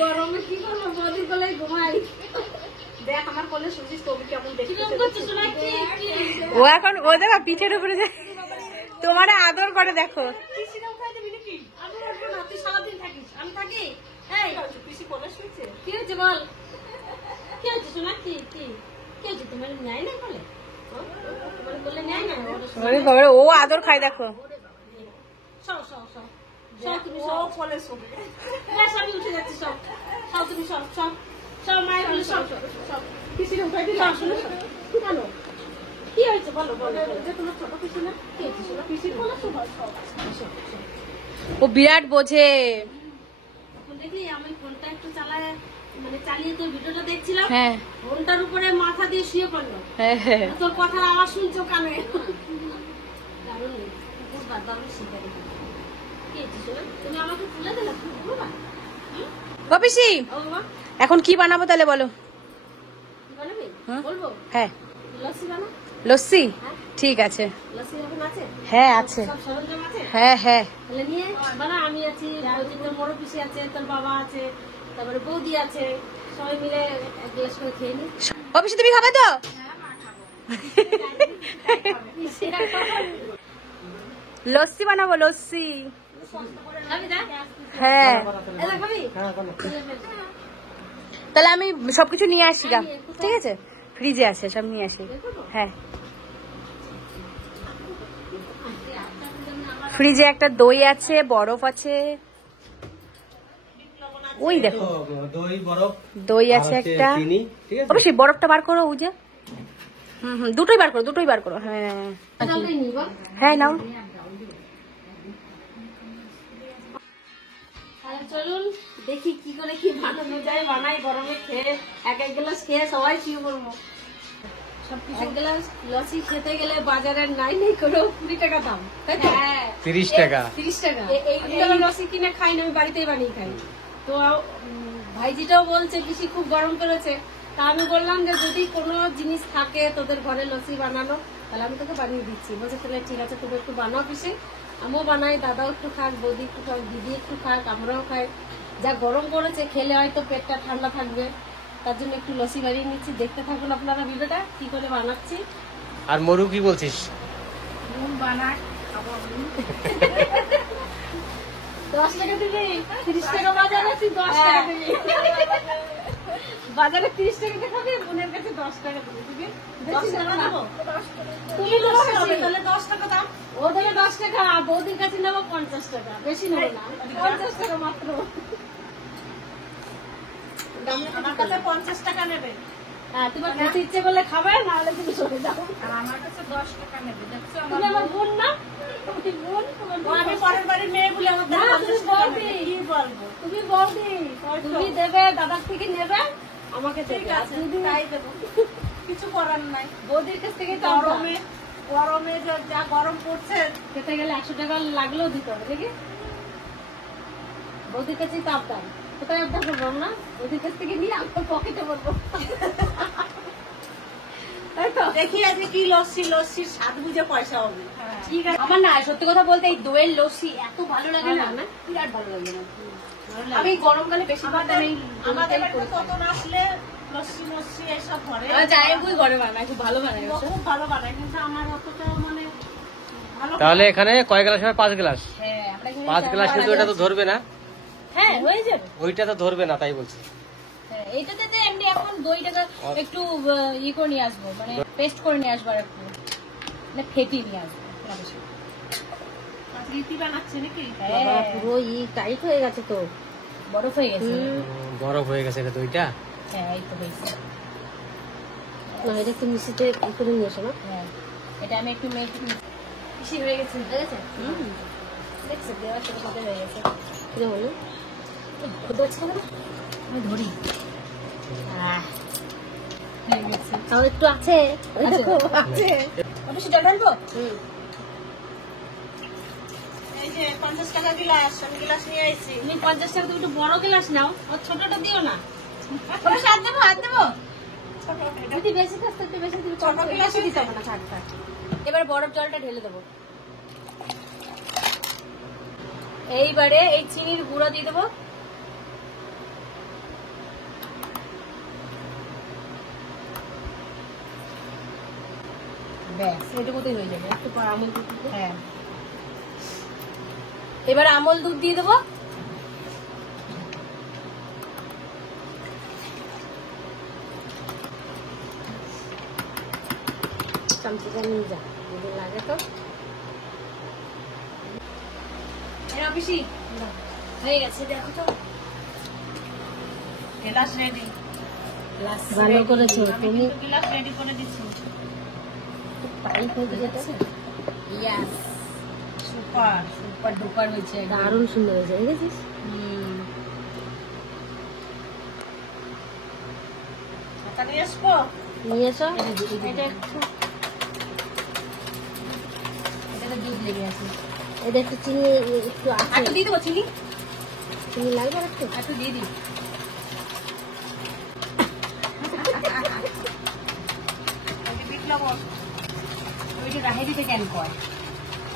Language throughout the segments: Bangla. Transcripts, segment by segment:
গরমে কি করবো, বৌদির কোলে ঘুমাই। দেখ আমার কোলে শুনছিস কবি কেমন দেখতে। ও এখন ও দেখো পিঠের উপরে তোমার আদর করে দেখো। তুই সারাদিন থাকিস, আমি থাকি। পিসি কোলে শুনছে, কি হয়েছে বল, কি হয়েছে শোনা, কি কি কি হয়েছে? তোমার নেয় না কোলে, তোমার কোলে নেয় না? ও আদর খায় দেখো। সব সব সব সব তুমি সব কোলে শোবে, সবই উঠে যাচ্ছে, সব সব তুমি সব সব সব মায়ের কোলে সব সব পিসির উঠাই দিলে। শুনে কেন কি হয়েছে বলো বলো, যে তোমার ছোট পিসি না, কি হয়েছে শোনা? পিসির কোলে সব সব। ও বিরাট বোঝে। দেখলি আমি ফোনটা একটু চালায়, মানে চালিয়ে তোর ভিডিওটা দেখছিলাম, হ্যাঁ ফোনটার উপরে মাথা দিয়ে শুয়ে পড়লো। হ্যাঁ তোর কথা আওয়াজ শুনছো কানে। দারুণ দারুণ শিকারি। কি হয়েছে শোনা? তুমি আমাকে তুলে দিলে ও পিসি, ও বাবা এখন কি বানাবো তাহলে বলো? বানাবি? বলবো? হ্যাঁ লস্যি বানা। লস্যি, ঠিক আছে। লস্যি এখন আছে? হ্যাঁ আছে। সব সরঞ্জাম আছে? হ্যাঁ হ্যাঁ তাহলে নিয়ে বানা। আমি আছি, তোর বড় পিসি আছে, তোর বাবা আছে, তারপরে বৌদি আছে, সবাই মিলে এক গ্লাস করে খেয়ে নি। ও পিসি তুমি খাবে তো? লস্যি বানাবো, লস্যি। হ্যাঁ তাহলে আমি সবকিছু নিয়ে আসি গা, ঠিক আছে? ফ্রিজে আছে, সব নিয়ে আসি। হ্যাঁ ফ্রিজে একটা দই আছে, বরফ আছে, ওই দেখো দই আছে একটা। অবশ্যই বরফটা বার করো, ওই যে দুটোই বার করো, দুটোই বার করো। হ্যাঁ হ্যাঁ নাও। চলুন দেখি কি করে কি বানানো যায়, বানাই গরমে খেয়ে এক এক গ্লাস খেয়ে সবাই শুয়ে পড়বো। এক গ্লাস লস্যি খেতে গেলে বাজারের নাই নেই করে 20 টাকা দাম, তাই তো? 30 টাকা। 30 টাকা। এই লস্যি কিনে খাই না, আমি বাড়িতেই বানিয়ে খাই। তো ভাইজিটাও বলছে পিসি খুব গরম করেছে, তা আমি বললাম যে যদি কোনো জিনিস থাকে তোদের ঘরে লস্যি বানানো, তাহলে আমি তোকে বানিয়ে দিচ্ছি। বলছে তাহলে ঠিক আছে, তুমি একটু বানাও পিসি। আমিও বানাই, দাদাও একটু খাক, বৌদি একটু খাক, দিদি একটু খাক, আমরাও খাই। যা গরম করেছে খেলে হয়তো পেটটা ঠান্ডা থাকবে, তার জন্য একটু লস্যি বানিয়ে নিচ্ছি। দেখতে থাকুন আপনারা ভিডিওটা কি করে বানাচ্ছি। আর মরু কি বলছিস? বানাই 10 টাকা দিবি, 30 টাকা বাজারে, তুই 10 টাকা দিবি। বাজারে 30 টাকা দেখাবি, বোনের কাছে 10 টাকা দিবি। বেশি টাকা নেবো, তুমি তাহলে 10 টাকা দাম, ও দেবে 10 টাকা, আর বৌদির কাছে নেবো 50 টাকা, বেশি নেবো না, 50 টাকা মাত্র। আমার কাছে 50 টাকা নেবে। হ্যাঁ, তোমার খেতে ইচ্ছে করলে খাবে, নাহলে তুমি চলে যাও। আর আমার কাছে 10 টাকা নেবে। দেখছো তুমি আমার বোন না, তুমি বোন, আমি পরের বাড়ির মেয়ে বলে আমার বৌদি, কি বলবো, তুমি বৌদি, তুমি দেবে, দাদার থেকে নেবে, আমাকে দেবে। তাই দেবো, কিছু করার নাই। বৌদির কাছ থেকে গরমে গরমে যা গরম পড়ছে, খেতে গেলে 100 টাকা লাগলেও দিতে হবে। দেখি বৌদির কাছেই তাপ দাম, কোথায় অভ্যাস করবো না, বৌদির কাছ থেকে নিয়ে আমার পকেটে বলবো। দেখি আজকে কি লস্যি, লস্যির স্বাদ বুঝে পয়সা হবে। ঠিক আছে। আমার না সত্যি কথা বলতে এই দইয়ের লস্যি এত ভালো লাগে না, বিরাট ভালো লাগে না। আমি গরমকালে বেশি আমাদের কত না আসলে লস্যি লস্যি এসব ঘরে জায়গুই ঘরে বানায়, খুব ভালো বানায়, খুব ভালো বানায়, কিন্তু আমার অতটা মানে ভালো। তাহলে এখানে কয় গ্লাস হবে? 5 গ্লাস। হ্যাঁ 5 গ্লাস কিন্তু এটা তো ধরবে না। হ্যাঁ হয়ে যাবে, ওইটা তো ধরবে না, তাই বলছি। হ্যাঁ এইটাতে তো এমনি এখন দইটাকে একটু করে নিয়ে আসবো, মানে পেস্ট করে নিয়ে আসবো, আর একটু মানে ফেটি নিয়ে আসবো। রীতি বানাচ্ছে নাকি? হ্যাঁ পুরো টাইট হয়ে গেছে, তো বরফ হয়ে গেছে। বরফ হয়ে গেছে এটা দইটা। হ্যাঁ এই তো হয়েছে। না এটা একটু মিষ্টিতে করে নিয়ে এসো না। হ্যাঁ এটা আমি একটু মিষ্টি হয়ে গেছে, হয়ে গেছে। দেখছো দেওয়ার সাথে সাথে হয়ে গেছে। যেমন আমি ধরি তাও একটু আছে, আছে অবশ্যই জল ঢালবো। এই যে 50 টাকা গ্লাস, আমি গ্লাস নিয়ে আসছি। তুমি 50 টাকা, তুমি একটু বড় গ্লাস নাও, আর ছোটটা দিও না। হাত দেবো, হাত দেবো। যদি বেশি খাস তো একটু বেশি দিবি, ছোট গ্লাসে দিতে হবে না। থাক থাক, এবার বরফ জলটা ঢেলে দেবো। এইবারে এই চিনির গুঁড়ো দিয়ে দেবো, ব্যাস এটুকুতেই হয়ে যাবে। একটু পর আমল দুধ দিবো। হ্যাঁ, এবার আমল দুধ দিয়ে দেবো। চামচটা নিয়ে যা, যদি লাগে তো। পিসি হয়ে গেছে, দেখো তো। Glass ready. ভালো করেছো তুমি। গ্লাস রেডি করে দিচ্ছি। টাইট হয়ে যাচ্ছে। ইয়াস, সুপার সুপার ডুপার হয়েছে, দারুণ সুন্দর হয়েছে। দেখেছিস? এটা নিয়ে আসবো। নিয়ে এসো। এটা একটু, এটাতে দুধ লেগে আছে। এটা একটু চিনি একটু আছে। একটু দিয়ে দেবো চিনি। চিনি লাগবে একটু? একটু দিয়ে দিই। বিট লবণ। ওইটা রাহে দিতে কেন কয়?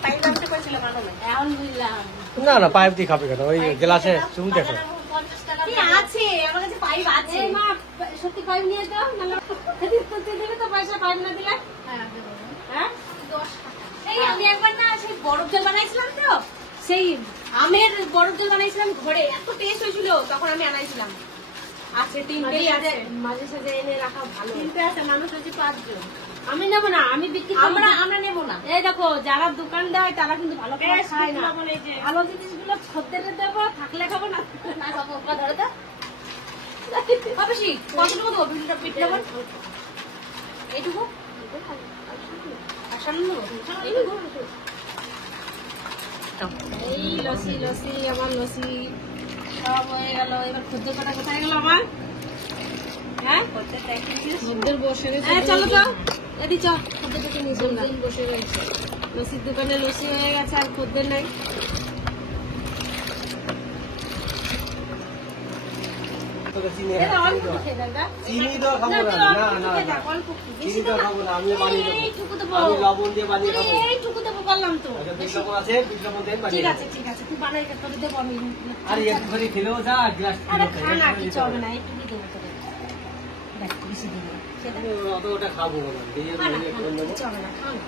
তাই জানতে পারছিল মানুষ। এখন বুঝলাম। না না, পাইপ দিয়ে খাবে কেন? ওই গ্লাসে চুমু দেখো। 50 টাকা কি আছে? আমার কাছে পাইপ আছে। মা সত্যি পাইপ নিয়ে দাও, নাহলে করতে দেবে তো পয়সা। পাইপ না দিলে হ্যাঁ 10 টাকা। এই আমি একবার না সেই বরফ জল বানাইছিলাম তো, সেই আমের বরফ জল বানাইছিলাম ঘরে, এত টেস্ট হয়েছিল, তখন আমি আনাইছিলাম। আছে, তিনটেই আছে। মাঝে সাঝে এনে রাখা ভালো। তিনটে আছে, মানুষ হচ্ছে 5 জন। আমি নেবো না, আমি বিক্রি আমরা নেবো না। এই দেখো, যারা দোকান দেয় তারা কিন্তু ভালো করে খায় না। ভালো জিনিসগুলো খদ্দেরকে দেবো, থাকলে খাবো, না না খাবো। ধরো তো বেশি কতটুকু দেবো? বিট লবণ এইটুকু, আর সামনে নেবো এইটুকু। এই লসি লসি, আমার লসি সব হয়ে গেল। এবার খদ্দের কটা কোথায় গেল আমার? হ্যাঁ, খদ্দের বসে গেছে। চলো তো, এদি চ, খদ্দের থেকে নিয়ে চল। বসে রয়েছে লসির দোকানে, লসি হয়ে গেছে, আর খদ্দের নাই। চিনি তো খাবো না, না না, চিনি তো খাবো না, আমি বানিয়ে দেবো। আমি লবণ দিয়ে বানিয়ে খাবো। এইটুকু দেবো বললাম তো। বিট লবণ আছে, বিট লবণ দিয়ে বানিয়ে ঠিক দেবো। আছে ঠিক আছে, তুই বানাই করে দেবো আমি। আরে একটুখানি খেলেও যা, গ্লাস আরে খা না, কিছু হবে না, একটু দিয়ে দেবো তোকে। দেখ বেশি দিবি না, সেটা অত ওটা খাবো না, দিয়ে খা না, করে নেবো। কিছু হবে না, খা না।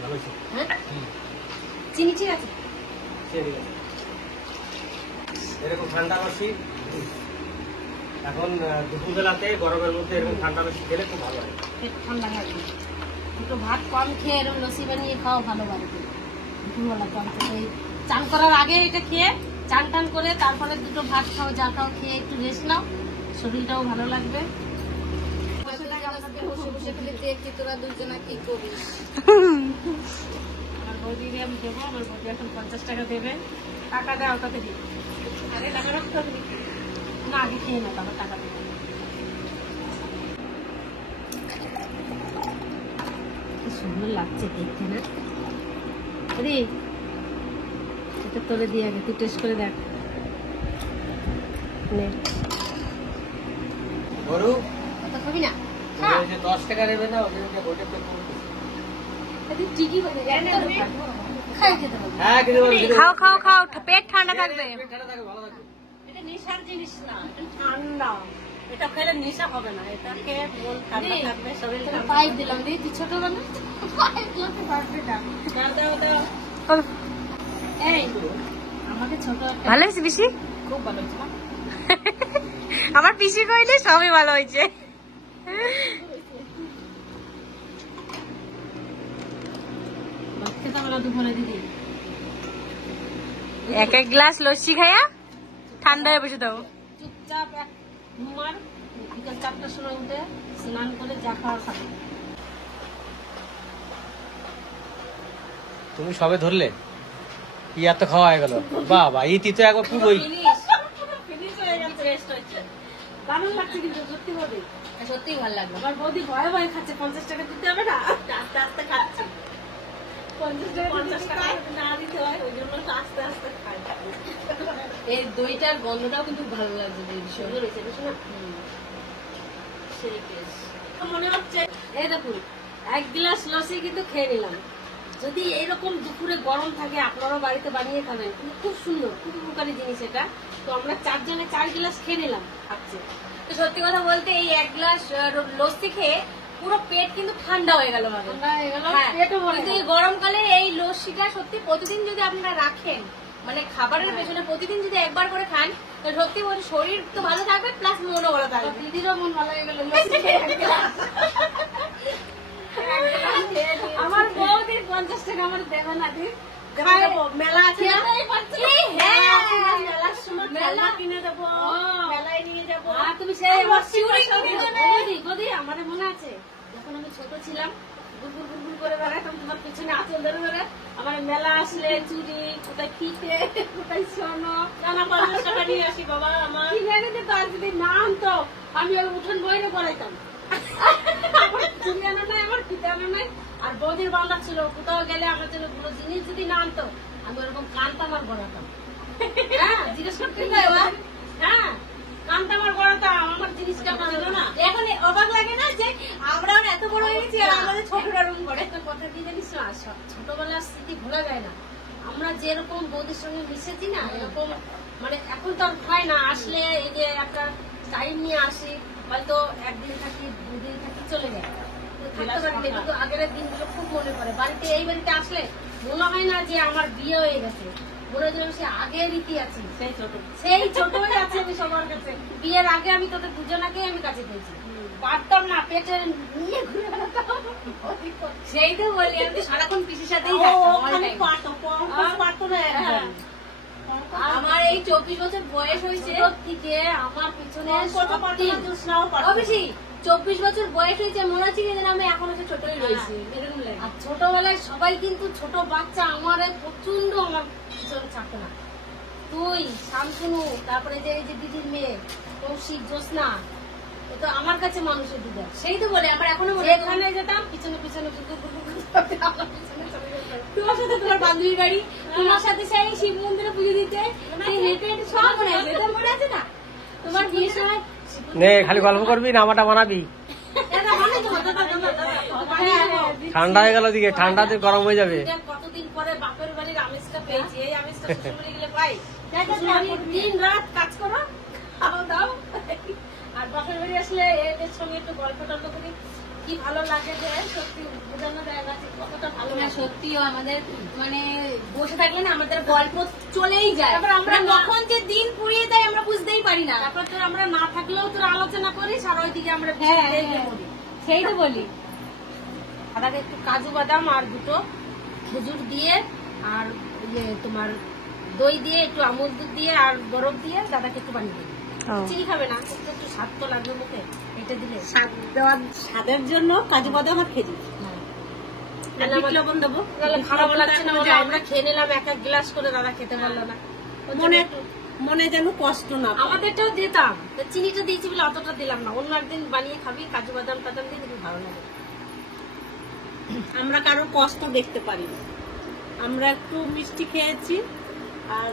ভালো হয়েছে। হ্যাঁ, চিনি ঠিক আছে। ঠিক আছে। এরকম ঠান্ডা লস্যি এখন দুপুরবেলাতে গরমের মধ্যে এরকম ঠান্ডা লস্যি খেলে খুব ভালো হয়। পেট ঠান্ডা লাগবে। দুটো ভাত কম খেয়ে এরকম লস্যি বানিয়ে খাও, ভালো বাড়বে। দুপুরবেলা কম খেয়ে, চান করার আগে এটা খেয়ে চান টান করে তারপরে দুটো ভাত খাও, যা খাও, খেয়ে একটু রেস্ট নাও, শরীরটাও ভালো লাগবে। তোরা দুজনা কি করিস? আমার বৌদিকে আমি দেবো, আমার বৌদি এখন 50 টাকা দেবে। টাকা দাও, ওটাতে দিই। আরে টাকা রাখতে হবে না, আগে খেয়ে নাও, তারপর টাকা দেবে। কি সুন্দর লাগছে দেখতে না? আরে এটা তোরে দিয়ে আগে তুই টেস্ট করে দেখ। নে, গরু কত খাবি না? ওই যে 10 টাকা নেবে না, ওদেরকে ভোটে পে করবে। ঠিকই বলে, খাই খেতে হবে। হ্যাঁ, খেতে পারবে। খাও খাও খাও, পেট ঠান্ডা থাকবে। পেট ঠান্ডা থাকবে, ভালো থাকবে। এটা নেশার জিনিস না, এটা ঠান্ডা। এটা খেলে নেশা হবে না, এটা খেয়ে মন ঠান্ডা থাকবে, শরীর ঠান্ডা পাইপ দিলাম, দিয়ে তুই ছোট বানা পাইপ দিলাম, দাও দাও। এই আমাকে ছোট ভালো হয়েছে পিসি? খুব ভালো হয়েছে না? আমার পিসি কইলে সবই ভালো হয়েছে। ভাত খেতে হবে না দুপুরে দিদি। এক এক গ্লাস লস্যি খাইয়া ঠান্ডা হয়ে বসে দেবো। চুপচাপ এক ঘুমার, বিকাল 4টার সময় উঠে স্নান করে যা খাওয়া খাবে। তুমি সবে ধরলে কি এত খাওয়া হয়ে গেল? বাবা, ইতি তো একবার খুব ওই ফিনিশ হয়ে গেছে, রেস্ট হচ্ছে। দারুণ লাগছে কিন্তু সত্যি বৌদি, সত্যি ভালো লাগলো। আমার বৌদি ভয়ে ভয়ে খাচ্ছে, 50 টাকা দিতে হবে না, আস্তে আস্তে খাচ্ছে। 50 টাকা না দিতে হয়, ওই জন্য আস্তে আস্তে খাই। এই দইটার গন্ধটাও কিন্তু ভালো লাগছে, সুন্দর হয়েছে বুঝছো না? সেই টেস্ট মনে হচ্ছে। এই দেখুন, 1 গ্লাস লস্যি কিন্তু খেয়ে নিলাম। যদি এইরকম দুপুরে গরম থাকে, আপনারাও বাড়িতে বানিয়ে খাবেন, কিন্তু খুব সুন্দর, খুব উপকারী জিনিস এটা। তো আমরা 4 জনে 4 গ্লাস খেয়ে নিলাম। আচ্ছা, তো সত্যি কথা বলতে এই 1 গ্লাস লস্যি খেয়ে পুরো পেট কিন্তু ঠান্ডা হয়ে গেল আমাদের। হ্যাঁ, কিন্তু এই গরমকালে এই লস্যিটা সত্যি প্রতিদিন যদি আপনারা রাখেন, মানে খাবারের পেছনে প্রতিদিন যদি একবার করে খান, তো সত্যি বলি শরীর তো ভালো থাকবে, প্লাস মনও ভালো থাকবে। দিদিরও মন ভালো হয়ে গেল। আমার বউদির 50 টাকা আমার দেবে না দি, মেলা আছে না? মেলার সময় মেলা কিনে দেবো, মেলায় নিয়ে যাবো। তুমি সেই চুড়ি কিনে দেবে। গদি আমার মনে আছে যখন আমি ছোট ছিলাম, গুড়গুড় গুড়গুড় করে বেড়াতাম তোমার পিছনে আঁচল ধরে ধরে। আমার মেলা আসলে চুড়ি, কোথায় ফিতে, কোথায় সোনো, জানা 50 টাকা নিয়ে আসি বাবা আমার। কিনে এনে দিত। আর যদি না আনতো আমি ওর উঠোন বইরে পড়াইতাম। চুড়ি আনো নাই, আমার ফিতে আনো নাই। আর বৌদির বান্ধা ছিল, কোথাও গেলে আমার জন্য কোনো জিনিস যদি না আনতো, আমি ওরকম কানতাম আর গড়াতাম। হ্যাঁ, জিজ্ঞেস করতে এবার। হ্যাঁ, কানতাম আর গড়াতাম, আমার জিনিসটা ছিল না। এখন অবাক লাগে না যে আমরা এত বড় হয়ে গেছি আর আমাদের ছোটরা রুম করে। একটা কথা কি জানিস না, ছোটবেলার স্মৃতি ভোলা যায় না। আমরা যেরকম বৌদির সঙ্গে মিশেছি না, এরকম মানে এখন তো আর হয় না। আসলে এই যে একটা টাইম নিয়ে আসি, হয়তো একদিন থাকি, দুদিন থাকি, চলে যায়। কিন্তু আগের দিনগুলো খুব মনে পড়ে। বাড়িতে এই বাড়িতে আসলে মনে হয় না যে আমার বিয়ে হয়ে গেছে, মনে হয় সে আগের রীতি আছে, সেই ছোটই আছে। আমি সবার কাছে বিয়ের আগে আমি তোদের দুজনাকে আমি কাছে পেয়েছি, পারতাম না পেটে নিয়ে ঘুরে বেড়াতাম। সেই তো বলি আমি সারাক্ষণ পিসির সাথেই পারতো না একদম। আমার এই 24 বছর বয়স হয়েছে থেকে আমার পিছনে 24 বছর বয়স হয়েছে, মনে হচ্ছে যেন আমি এখনো ছোটই রয়েছি। আর ছোটবেলায় সবাই কিন্তু ছোট বাচ্চা আমার প্রচন্ড আমার পিছনে ছাড়তো না। তুই, শান্তনু, তারপরে যে দিদির মেয়ে কৌশিক, জ্যোৎস্না, ও তো আমার কাছে মানুষের দিদা। সেই তো বলে আমরা এখনো এখানে যেতাম, পিছনে পিছনে তোমার সাথে তোমার বান্ধবীর বাড়ি, তোমার সাথে সেই শিব মন্দিরে পুজো দিতে হেঁটে হেঁটে সব মনে আছে। তোর মনে আছে না তোমার বিয়ের সময়? নে খালি গল্প করবি না, আমারটা বানাবি। ঠান্ডা হয়ে গেল দিকে, ঠান্ডাতে গরম হয়ে যাবে। কতদিন পরে বাপের বাড়ির আমেজটা পেয়েছি। এই আমেজটা শ্বশুরবাড়ি গেলে পাই। দিন রাত কাজ করো, খাওয়া দাও। আর বাপের বাড়ি আসলে এদের সঙ্গে একটু গল্প টল্প করি, কি ভালো লাগে যে সত্যি বোঝানো যায় না কতটা ভালো লাগে। সত্যিও আমাদের মানে বসে থাকলে না আমাদের গল্প চলেই যায়। তারপর আমরা কখন যে দিন পুড়িয়ে দেয় আমরা বুঝতেই পারি না। তারপর তো আমরা না থাকলেও তো আলোচনা করি, আর ওইদিকে আমরা সেই তো বলি। দাদাকে একটু কাজু বাদাম আর দুটো খেজুর দিয়ে আর তোমার দই দিয়ে, একটু আমুল দুধ দিয়ে আর বরফ দিয়ে দাদাকে একটু বানিয়ে দিই। চিনি খাবে না, একটু স্বাদ তো লাগবে মুখে, এটা দিলে স্বাদের জন্য কাজু বাদাম আর খেজুর লবণ দেবো। খারাপ লাগছে না, আমরা খেয়ে নিলাম এক এক গ্লাস করে, দাদা খেতে পারলো না। মনে যেন কষ্ট না। আমাদেরটাও দিতাম, চিনিটা দিয়েছি বলে অতটা দিলাম না। অন্য একদিন বানিয়ে খাবি কাজু বাদাম টাদাম দিয়ে, দেখবি ভালো লাগে। আমরা কারো কষ্ট দেখতে পারি না। আমরা একটু মিষ্টি খেয়েছি আর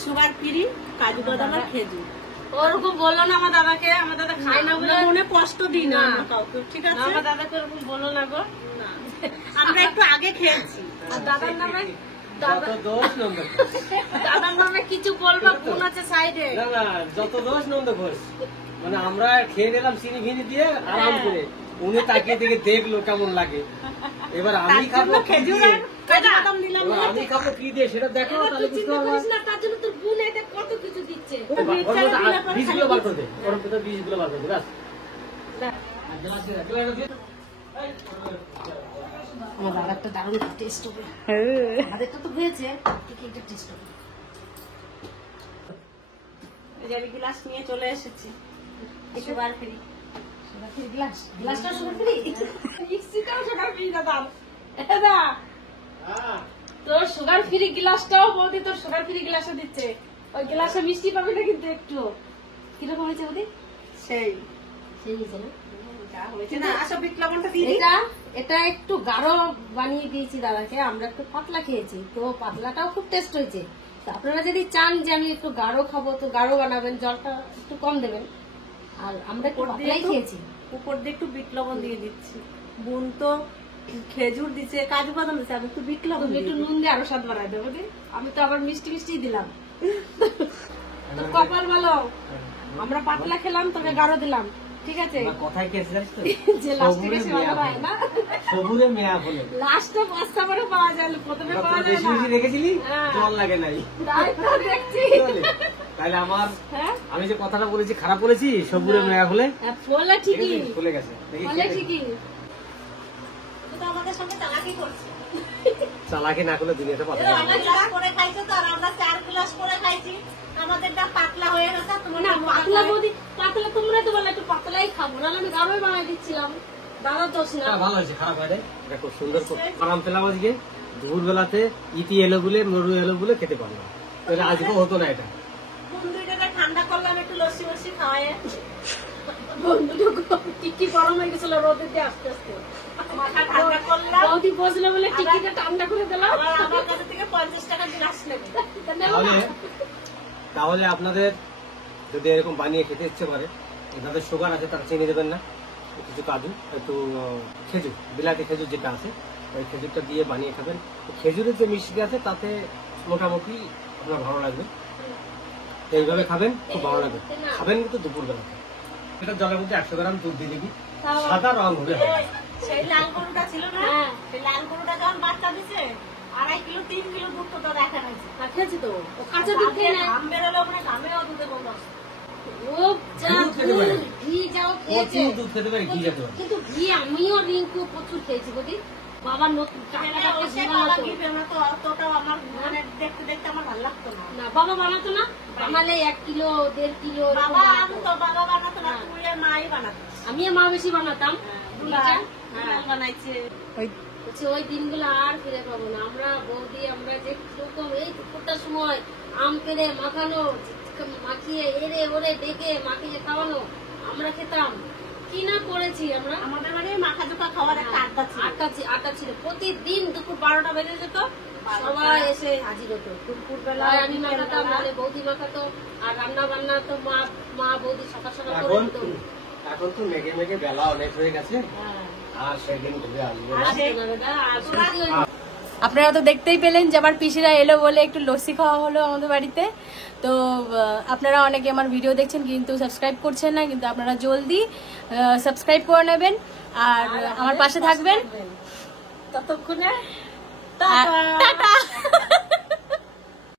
সুগার ফ্রি কাজু বাদাম আর খেজুর। ওরকম বললো না আমার দাদাকে, আমার দাদা খায় না বলে মনে কষ্ট দিই না কাউকে, ঠিক আছে? আমার দাদাকে ওরকম বলো না গো। আমরা একটু আগে খেয়েছি। আর দাদার নামে যত দোষ নন্দ ঘোষ। দাদার নামে কিছু বলবা, কোন আছে সাইডে? না না, যত দোষ নন্দ ঘোষ। মানে আমরা খেয়ে নিলাম চিনি ঘিনি দিয়ে আরাম করে, উনি তাকিয়ে দিকে দেখলো কেমন লাগে। এবার আমি খাবো খেজুর আর কাজু বাদাম দিলাম, আমি খাবো কি দিয়ে সেটা দেখো, তাহলে বুঝতে পারবে। তার জন্য তোর বোন এতে কত কিছু দিচ্ছে। বীজগুলো বার করে দে, ওর ভিতরে বীজগুলো বার করে দে, ব্যাস। আমার দাদারটা দারুণ টেস্ট হবে, আমাদেরটা তো হয়েছে, একটা টেস্ট হবে। আমি গ্লাস নিয়ে চলে এসেছি। Sugar free, sugar free glass, গ্লাসটা সুগার ফ্রি, মিক্সিটাও সুগার ফ্রি দাদা। দাদা তোর সুগার ফ্রি গ্লাসটাও বৌদি তোর সুগার ফ্রি গ্লাসে দিচ্ছে। ওই গ্লাসে মিষ্টি পাবে না কিন্তু একটু। কিরকম হয়েছে বৌদি? সেই সেই হয়েছে না? এটা একটু গাঢ় বানিয়ে দিয়েছি দাদাকে, আমরা একটু পাতলা খেয়েছি, তো পাতলাটাও খুব টেস্ট হয়েছে। আপনারা যদি চান যে আমি একটু গাঢ় খাবো তো গাঢ় বানাবেন, জলটা একটু কম দেবেন। আর আমরা একটু পাতলাই খেয়েছি। উপর দিয়ে একটু বিট লবণ দিয়ে দিচ্ছি। বোন তো খেজুর দিচ্ছে, কাজু বাদাম দিচ্ছে, আমি একটু বিট লবণ, একটু নুন দিয়ে আরো স্বাদ বানাই দেবো। আমি তো আবার মিষ্টি মিষ্টি দিলাম। তো কপাল ভালো, আমরা পাতলা খেলাম তোকে গাঢ় দিলাম। ঠিক আছে আমার কথায় কি আছে জানিস তো? যে লাস্টে গেছে ভালো হয় না সবুরে মেয়া হলে লাস্টে পাঁচটা করে পাওয়া যায় প্রথমে পাওয়া যায় বেশি না বেশি রেখেছিলি হ্যাঁ। জল লাগে নাই তাই তো দেখছি তাহলে আমার হ্যাঁ আমি যে কথাটা বলেছি খারাপ বলেছি সবুরে মেয়া হলে বলে ঠিক ঠিকই আছে খুলে গেছে দেখি বলে খেতে। ঠিকই তুই তো আমাদের সঙ্গে চালাকি করছিস। চালাকি না করলে দুনিয়াটা পাতা যাবে আমরা না। গ্লাস করে খাইছো তো আর আমরা 4 গ্লাস করে খাইছি। আমাদেরটা পাতলা হয়ে গেছে তোমার না পাতলা বৌদি পাতলা তোমরা তো বলে একটু পাতলাই খাবো না আমি গাঢ়ই বানাই দিচ্ছিলাম দাদা দোষ না হ্যাঁ, ভালো হয়েছে খারাপ হয় নাই। এটা খুব সুন্দর আরাম পেলাম আজকে দুপুর বেলাতে ইতি এলো বলে মরু এলো বলে খেতে পারলাম তাহলে আজকে হতো না এটা বন্ধুটাকে ঠান্ডা করলাম একটু লস্যি বসি খাওয়ায়। বন্ধুটা টিকি গরম হয়ে গেছিল রোদে দিয়ে আস্তে আস্তে মাথা ঠান্ডা করলাম। বৌদি বসলে বলে টিকিটা ঠান্ডা করে দিলাম আবার আমার কাছে থেকে 50 টাকা গ্লাস নেবে। তাহলে তাহলে আপনাদের যদি এরকম বানিয়ে খেতে ইচ্ছে করে যাদের সুগার আছে তারা চিনি দেবেন না কিছু কাজু একটু খেজুর বিলাতি খেজুর যেটা আছে ওই খেজুরটা দিয়ে বানিয়ে খাবেন খেজুরের যে মিষ্টি আছে তাতে মোটামুটি আপনার ভালো লাগবে তো এইভাবে খাবেন খুব ভালো লাগবে খাবেন কিন্তু দুপুর বেলাতে এটা জলের মধ্যে 100 গ্রাম দুধ দিয়ে দিবি সাদা রং হবে এই, সেই লাল গরুটা ছিল না হ্যাঁ। সেই লাল গরুটা যখন বাচ্চা দিছে 2.5 কিলো 3 কিলো দুধ তো দেখা নাইছে। খেয়েছি তো ও কাঁচা দুধ খেয়ে নেয় ঘাম বেরোলে ওখানে ঘামেও দুধে বন্ধ আছে। ও যা দুধ খেতে পারে। ঘি যাও খেয়েছে প্রচুর দুধ খেতে পারে ঘি খেতে পারে কিন্তু ঘি আমিও রিঙ্কু প্রচুর খেয়েছি বলি বাবার নতুন তাহলে টাকা ও সে কলা ঘি বানাতো, অতটাও আমার মানে দেখতে দেখতে আমার ভালো লাগতো না। না বাবা বানাতো না বানালে 1 কিলো 1.5 কিলো এরকম বাবা বানাতো। আনতো, বাবা বানাতো না, তুমি আর মাই বানাতো। আমি আর মা বেশি বানাতাম দুলাল হ্যাঁ। বানাইছে। বলছি ওই দিনগুলো আর ফিরে পাবো না আমরা বৌদি আমরা যে কিরকম এই দুপুরটার সময় আম পেড়ে মাখানো মাখিয়ে এরে ওরে ডেকে মাখিয়ে খাওয়ানো আমরা খেতাম কি না করেছি আমরা আমাদের বাড়ি মাখা জোকা খাওয়ার একটা আড্ডা ছিল। আটটা ছিল প্রতিদিন দুপুর 12টা বেজে যেত সবাই এসে হাজির হতো দুপুর বেলা হয় আমি মাখাতাম নাহলে বৌদি মাখাতো আর রান্না বান্না তো মা বৌদি সকাল সকাল করে এখন দিত এখন তো মেঘে মেঘে বেলা অনেক হয়ে গেছে হ্যাঁ আর সেদিন ঘুরে আসবে আর আসতো না দাদা, আর সত্যি ওই আপনারা তো দেখতেই পেলেন যে আমার পিসিরা এলো বলে একটু লস্যি খাওয়া হলো আমাদের বাড়িতে তো আপনারা অনেকে আমার ভিডিও দেখছেন কিন্তু সাবস্ক্রাইব করছেন না কিন্তু আপনারা জলদি সাবস্ক্রাইব করে নেবেন আর আমার পাশে থাকবেন ততক্ষণে টাটা